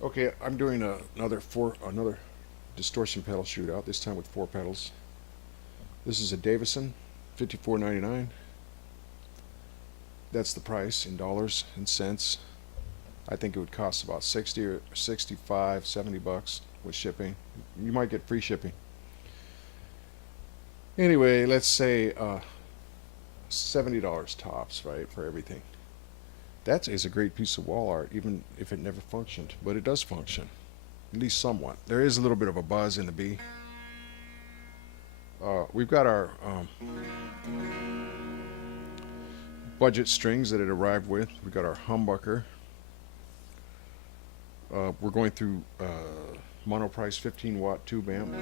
Okay, I'm doing another distortion pedal shootout. This time with 4 pedals. This is a Davison, $54.99. That's the price in dollars and cents. I think it would cost about 60 or 65, 70 bucks with shipping. You might get free shipping. Anyway, let's say $70 tops, right, for everything. That is a great piece of wall art, even if it never functioned, but it does function, at least somewhat. There is a little bit of a buzz in the B. We've got our budget strings that it arrived with. We've got our humbucker. We're going through Monoprice 15-watt tube amp.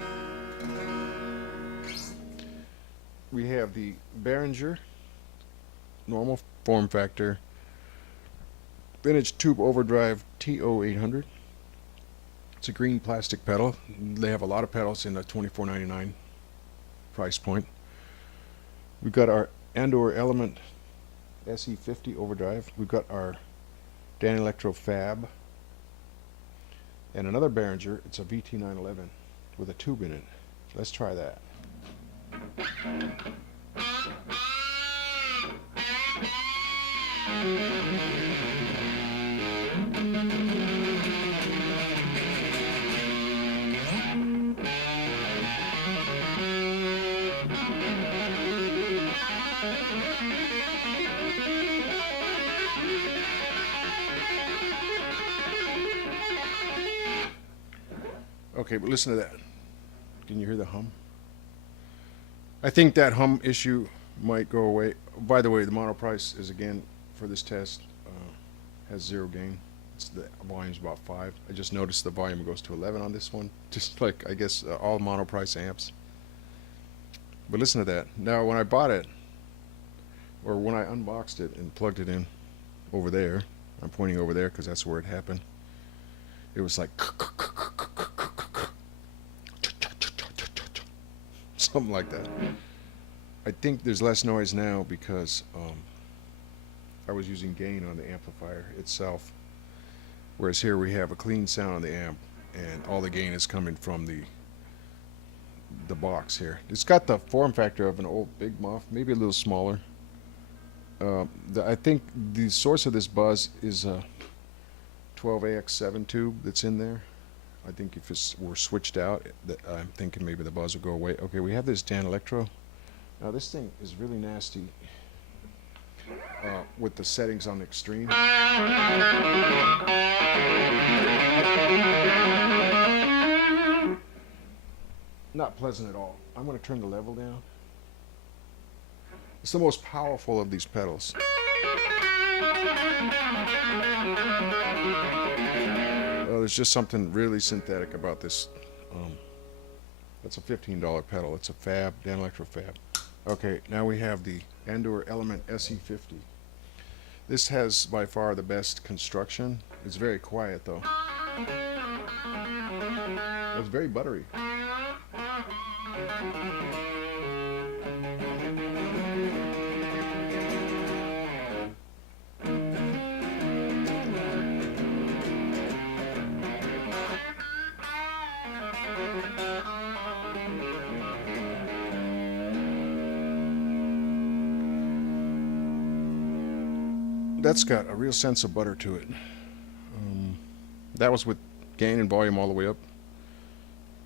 We have the Behringer normal form factor vintage tube overdrive TO800. It's a green plastic pedal. They have a lot of pedals in the $24.99 price point. We've got our Andoer Element SE50 overdrive. We've got our Danelectro Fab and another Behringer. It's a VT911 with a tube in it. Let's try that. Okay, but listen to that. Can you hear the hum? I think that hum issue might go away. By the way, the Monoprice is, again, for this test, has 0 gain. The volume's about 5. I just noticed the volume goes to 11 on this one, just like, I guess, all Monoprice amps. But listen to that. Now, when I bought it, or when I unboxed it and plugged it in over there, I'm pointing over there because that's where it happened, it was like something like that. I think there's less noise now because I was using gain on the amplifier itself, whereas here we have a clean sound on the amp and all the gain is coming from the box here. It's got the form factor of an old Big Muff, maybe a little smaller. I think the source of this buzz is a 12AX7 tube that's in there. I think if it were switched out, I'm thinking maybe the buzz would go away. Okay, we have this Danelectro. Now this thing is really nasty with the settings on extreme. Not pleasant at all. I'm going to turn the level down. It's the most powerful of these pedals. There's just something really synthetic about this. That's a $15 pedal. It's a Fab, Danelectro Fab. Okay, now we have the Andoer Element SE50. This has by far the best construction. It's very quiet though. It's very buttery. That's got a real sense of butter to it. That was with gain and volume all the way up.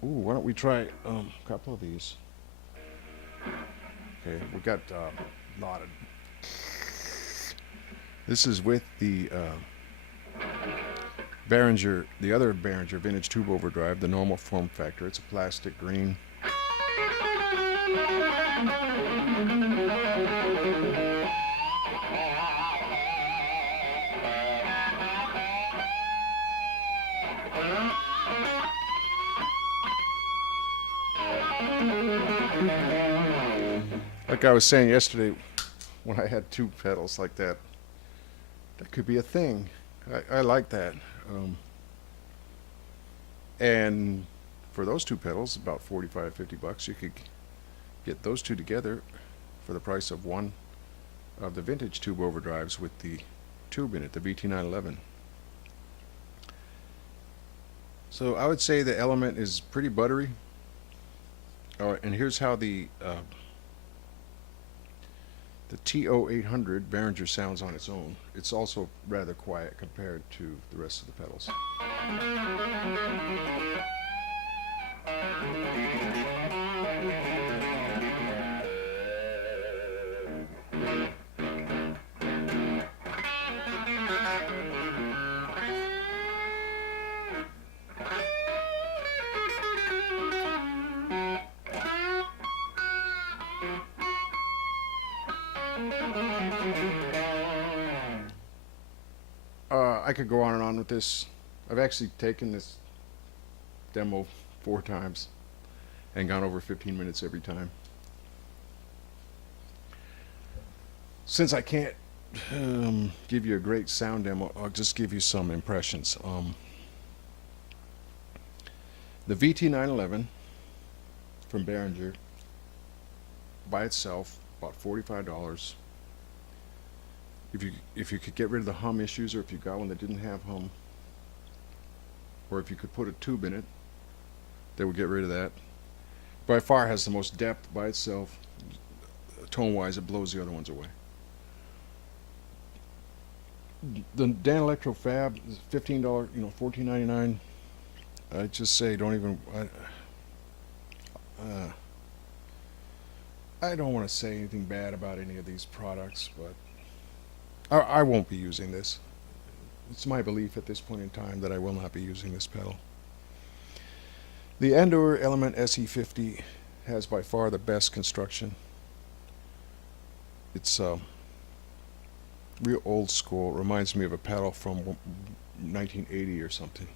Ooh, why don't we try a couple of these? Okay, we got a lot of. This is with the Behringer, the other Behringer vintage tube overdrive, the normal form factor. It's a plastic green. Like I was saying yesterday, when I had 2 pedals like that, that could be a thing. I like that. And for those 2 pedals, about 45, 50 bucks, you could get those 2 together for the price of one of the vintage tube overdrives with the tube in it, the VT911. So I would say the Element is pretty buttery. All right, and here's how the TO-800 Behringer sounds on its own. It's also rather quiet compared to the rest of the pedals. I could go on and on with this. I've actually taken this demo 4 times and gone over 15 minutes every time. Since I can't give you a great sound demo, I'll just give you some impressions. The VT911 from Behringer by itself, about $45. If you could get rid of the hum issues, or if you got one that didn't have hum, or if you could put a tube in it that would get rid of that, by far has the most depth by itself. Tone wise, it blows the other ones away. The Danelectro Fab is $15, $14.99. I just say don't even. I don't want to say anything bad about any of these products, but I won't be using this. It's my belief at this point in time that I will not be using this pedal. The Andoer Element SE50 has by far the best construction. It's real old school. It reminds me of a pedal from 1980 or something.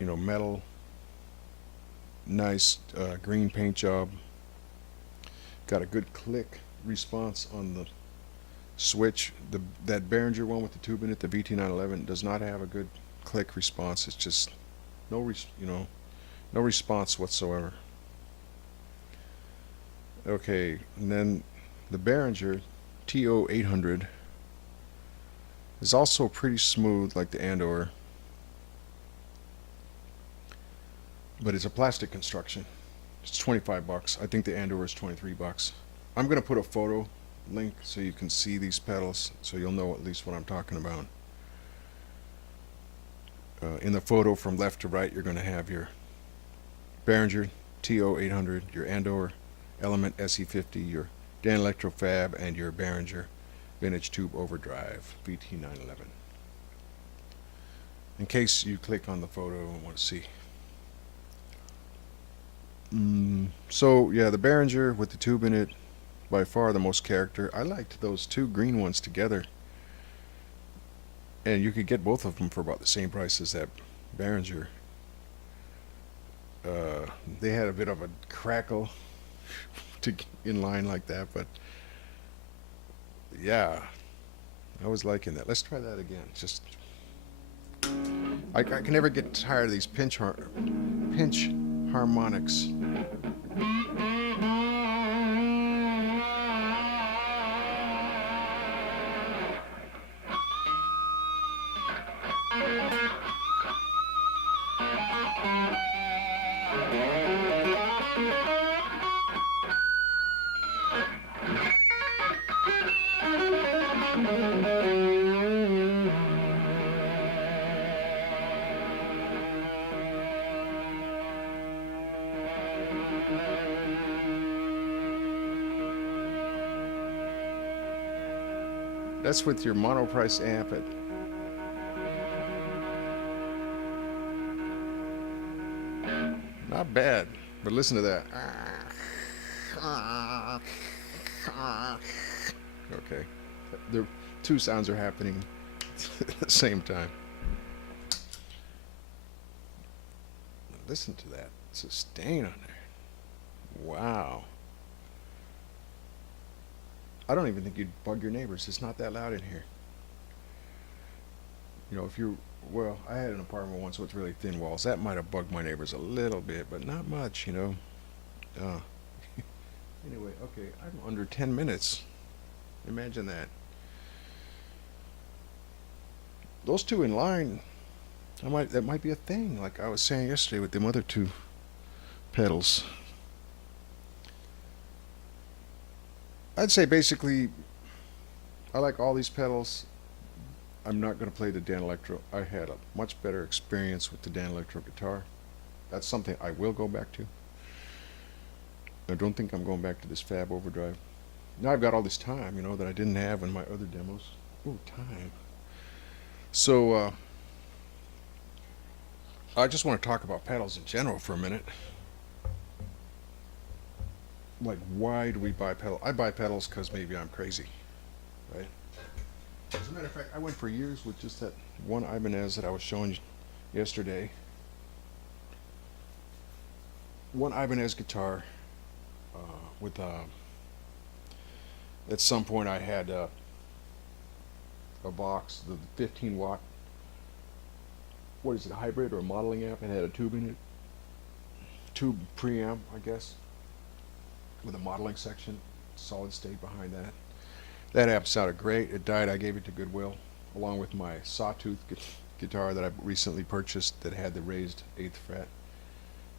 Metal, nice green paint job. Got a good click response on the switch. That Behringer one with the tube in it, the VT911, does not have a good click response. It's just no response whatsoever. Okay, and then the Behringer TO-800 is also pretty smooth like the Andoer, but it's a plastic construction. It's $25. I think the Andoer is $23. I'm going to put a photo link so you can see these pedals, so you'll know at least what I'm talking about. In the photo from left to right, you're going to have your Behringer TO-800, your Andoer Element SE50, your Danelectro Fab, and your Behringer Vintage Tube Overdrive VT911. In case you click on the photo and want to see. So yeah, the Behringer with the tube in it, by far the most character. I liked those two green ones together, and you could get both of them for about the same price as that Behringer. They had a bit of a crackle to in line like that, but yeah, I was liking that. Let's try that again. Just I can never get tired of these pinch harmonics. That's with your Monoprice amp at not bad, but listen to that. Okay, the two sounds are happening at the same time. Listen to that sustain on there. Wow. I don't even think you'd bug your neighbors. It's not that loud in here. If you, well, I had an apartment once with really thin walls. That might have bugged my neighbors a little bit, but not much, Anyway, okay, I'm under 10 minutes. Imagine that. Those two in line That might be a thing, like I was saying yesterday with them other two pedals. I'd say basically I like all these pedals. I'm not going to play the Danelectro. I had a much better experience with the Danelectro guitar. That's something I will go back to. I don't think I'm going back to this Fab Overdrive. Now I've got all this time, that I didn't have in my other demos. Ooh, time. So I just want to talk about pedals in general for a minute. Like, why do we buy pedals? I buy pedals because maybe I'm crazy, right? As a matter of fact, I went for years with just that one Ibanez that I was showing you yesterday. One Ibanez guitar with at some point I had a box, the 15 watt, what is it, a hybrid or a modeling amp. It had a tube in it, tube preamp, I guess, with a modeling section, solid state behind that. That amp sounded great. It died. I gave it to Goodwill, along with my sawtooth guitar that I recently purchased that had the raised 8th fret.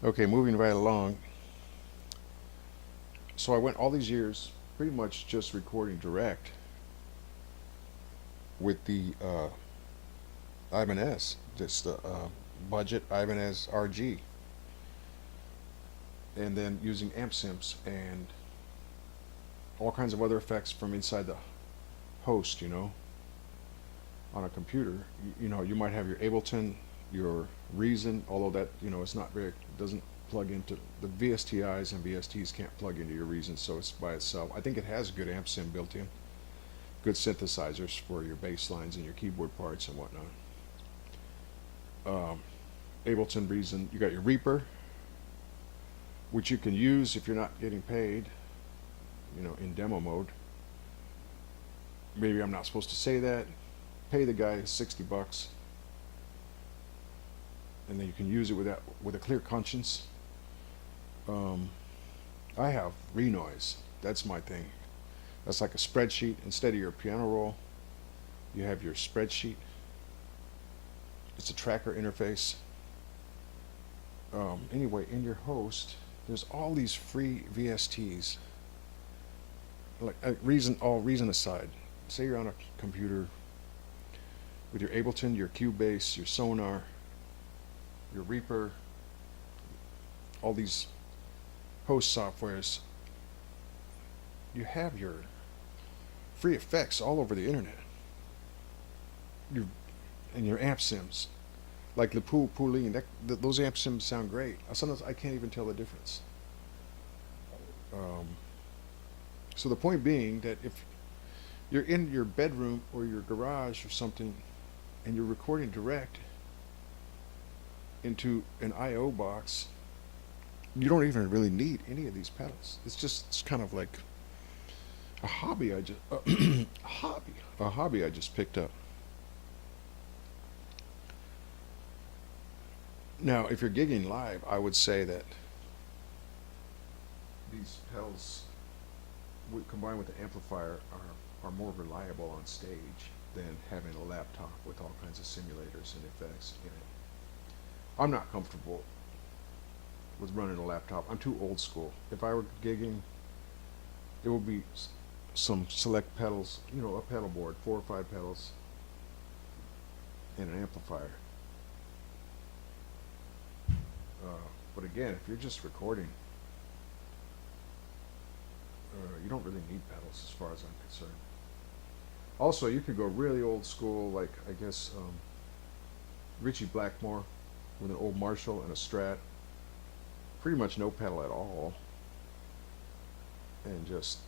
Okay, moving right along. So I went all these years pretty much just recording direct with the Ibanez, just the budget Ibanez RG, and then using amp simps and all kinds of other effects from inside the host, on a computer. You might have your Ableton, your Reason, although that, it's not very, doesn't plug into, the VSTIs and VSTs can't plug into your Reason, so it's by itself. I think it has a good amp sim built in, good synthesizers for your bass lines and your keyboard parts and whatnot. Ableton, Reason, you got your Reaper, which you can use if you're not getting paid, in demo mode. Maybe I'm not supposed to say that. Pay the guy $60, and then you can use it with a clear conscience. I have Renoise. That's my thing. That's like a spreadsheet. Instead of your piano roll, you have your spreadsheet. It's a tracker interface. Anyway, in your host, there's all these free VSTs. Like all reason aside, say you're on a computer with your Ableton, your Cubase, your Sonar, your Reaper, all these host softwares. You have your free effects all over the internet. And your amp sims, like the Pouline, those amp sims sound great. Sometimes I can't even tell the difference. So the point being that if you're in your bedroom or your garage or something and you're recording direct into an I/O box, you don't even really need any of these pedals. It's kind of like a hobby I just a hobby I just picked up. Now, if you're gigging live, I would say that these pedals, combined with the amplifier, are more reliable on stage than having a laptop with all kinds of simulators and effects in it. I'm not comfortable with running a laptop. I'm too old school. If I were gigging, it would be some select pedals, a pedal board, 4 or 5 pedals, and an amplifier. But again, if you're just recording, you don't really need pedals as far as I'm concerned. Also, you could go really old school, like I guess Richie Blackmore with an old Marshall and a Strat, pretty much no pedal at all, and just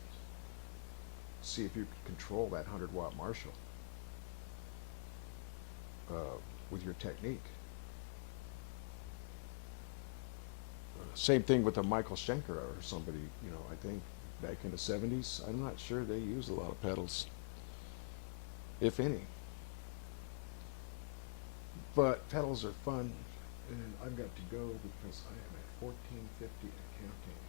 see if you can control that 100-watt Marshall with your technique. Same thing with a Michael Schenker or somebody, I think back in the 70s. I'm not sure they used a lot of pedals, if any. But pedals are fun, and I've got to go because I am at 1450 and counting.